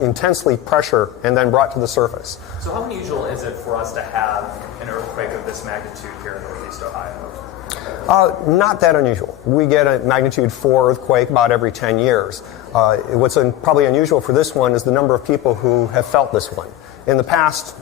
intensely pressure and then brought to the surface. So how unusual is it for us to have an earthquake of this magnitude here in Northeast Ohio? Not that unusual. We get a magnitude 4 earthquake about every 10 years. What's probably unusual for this one is the number of people who have felt this one. In the past,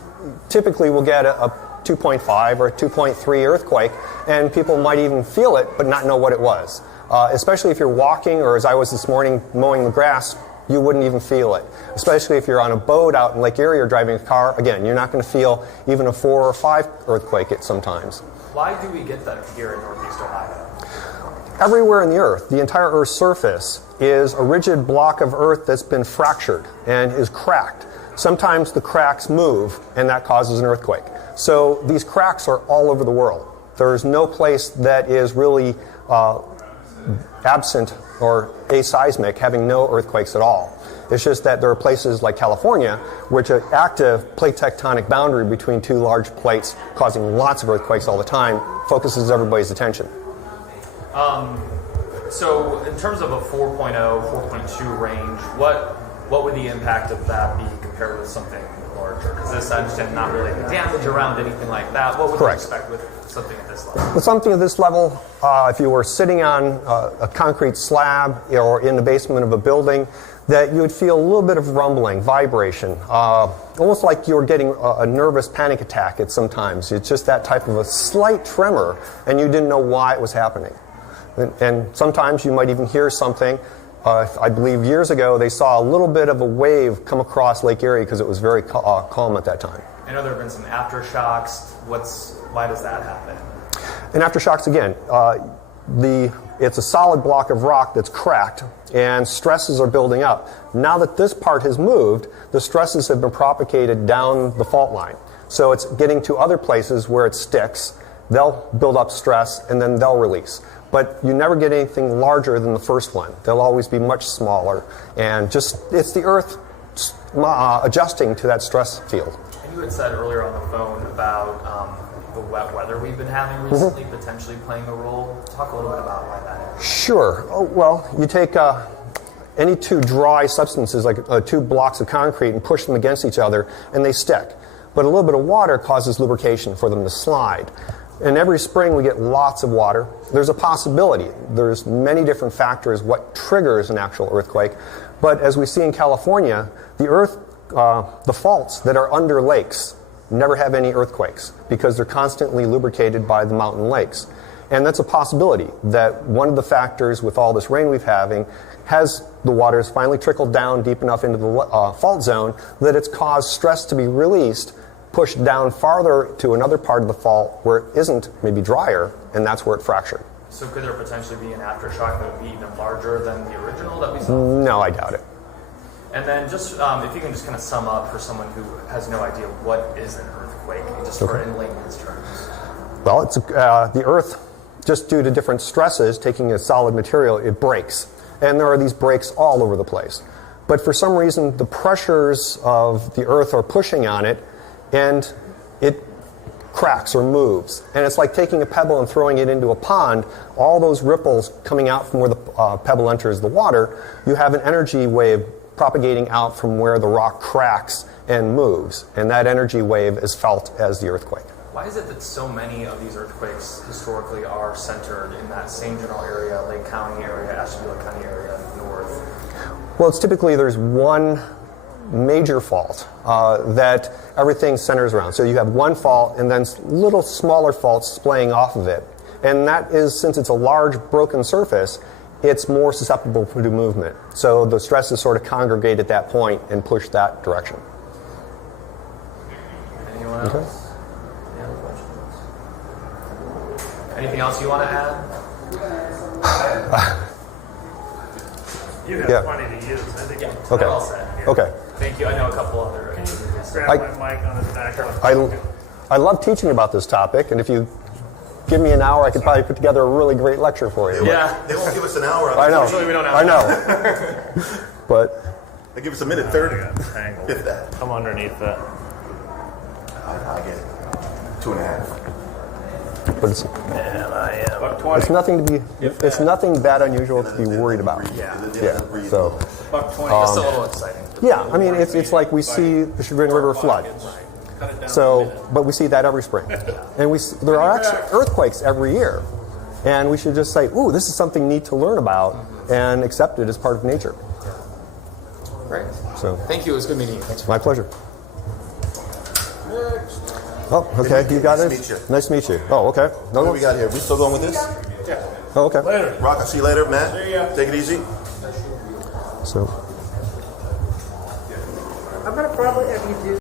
typically we'll get a 2.5 or a 2.3 earthquake, and people might even feel it but not know what it was. Especially if you're walking, or as I was this morning mowing the grass, you wouldn't even feel it. Especially if you're on a boat out in Lake Erie or driving a car, again, you're not going to feel even a 4 or 5 earthquake at sometimes. Why do we get that here in Northeast Ohio? Everywhere in the Earth, the entire Earth's surface is a rigid block of Earth that's been fractured and is cracked. Sometimes the cracks move, and that causes an earthquake. So these cracks are all over the world. There's no place that is really absent or aseismic, having no earthquakes at all. It's just that there are places like California, which are active plate tectonic boundary between two large plates, causing lots of earthquakes all the time, focuses everybody's attention. So in terms of a 4.0, 4.2 range, what would the impact of that be compared with something larger? Because this, I understand, not really any damage around anything like that. What would you expect with something at this level? With something at this level, if you were sitting on a concrete slab or in the basement of a building, that you would feel a little bit of rumbling, vibration, almost like you were getting a nervous panic attack at sometimes. It's just that type of a slight tremor, and you didn't know why it was happening. And sometimes you might even hear something. I believe years ago they saw a little bit of a wave come across Lake Erie because it was very calm at that time. I know there have been some aftershocks. Why does that happen? And aftershocks, again, it's a solid block of rock that's cracked, and stresses are building up. Now that this part has moved, the stresses have been propagated down the fault line. So it's getting to other places where it sticks. They'll build up stress, and then they'll release. But you never get anything larger than the first one. They'll always be much smaller, and it's the Earth adjusting to that stress field. And you had said earlier on the phone about the wet weather we've been having recently potentially playing a role. Talk a little bit about why that is. Sure. Oh, well, you take any two dry substances, like two blocks of concrete, and push them against each other, and they stick. But a little bit of water causes lubrication for them to slide. And every spring we get lots of water. There's a possibility. There's many different factors what triggers an actual earthquake. But as we see in California, the faults that are under lakes never have any earthquakes because they're constantly lubricated by the mountain lakes. And that's a possibility that one of the factors with all this rain we've having has the waters finally trickled down deep enough into the fault zone that it's caused stress to be released, pushed down farther to another part of the fault where it isn't maybe drier, and that's where it fractured. So could there potentially be an aftershock that would be even larger than the original that we saw? No, I doubt it. And then just if you can just kind of sum up for someone who has no idea what is an earthquake, just for in layman's terms. Well, it's the Earth, just due to different stresses, taking a solid material, it breaks. And there are these breaks all over the place. But for some reason, the pressures of the Earth are pushing on it, and it cracks or moves. And it's like taking a pebble and throwing it into a pond. All those ripples coming out from where the pebble enters the water, you have an energy wave propagating out from where the rock cracks and moves. And that energy wave is felt as the earthquake. Why is it that so many of these earthquakes historically are centered in that same general area, Lake County area, Ashtabula County area, north? Well, it's typically there's one major fault that everything centers around. So you have one fault and then little smaller faults splaying off of it. And that is, since it's a large broken surface, it's more susceptible to movement. So the stresses sort of congregate at that point and push that direction. Anyone else? Okay. Any other questions? Anything else you want to add? You have plenty to use. I think Okay. All set here. Okay. Thank you. I know a couple other. grab my mic on his back. I love teaching about this topic, and if you give me an hour, I could probably put together a really great lecture for you. Yeah. They won't give us an hour. I know. Usually we don't have I know. But They give us a minute 30. Tangled. If that. Come underneath that. I get it. 2.5. but it's, And I am. Buck 20. it's nothing to be. It's nothing that unusual to be worried about. Yeah. Yeah. So Buck 20. Just a little exciting. Yeah, I mean, it's like we see the Chagrin River flood. So, but we see that every spring. And there are actually earthquakes every year. And we should just say, ooh, this is something neat to learn about and accept it as part of nature. Great. So, Thank you. It was good meeting you. Thanks for my pleasure. Oh, okay. You got it? Nice to meet you. Nice to meet you. Oh, okay. What do we got here? We still going with this? Oh, okay. Later. Rock, I'll see you later, Matt. See ya. Take it easy. So. I'm gonna probably have you do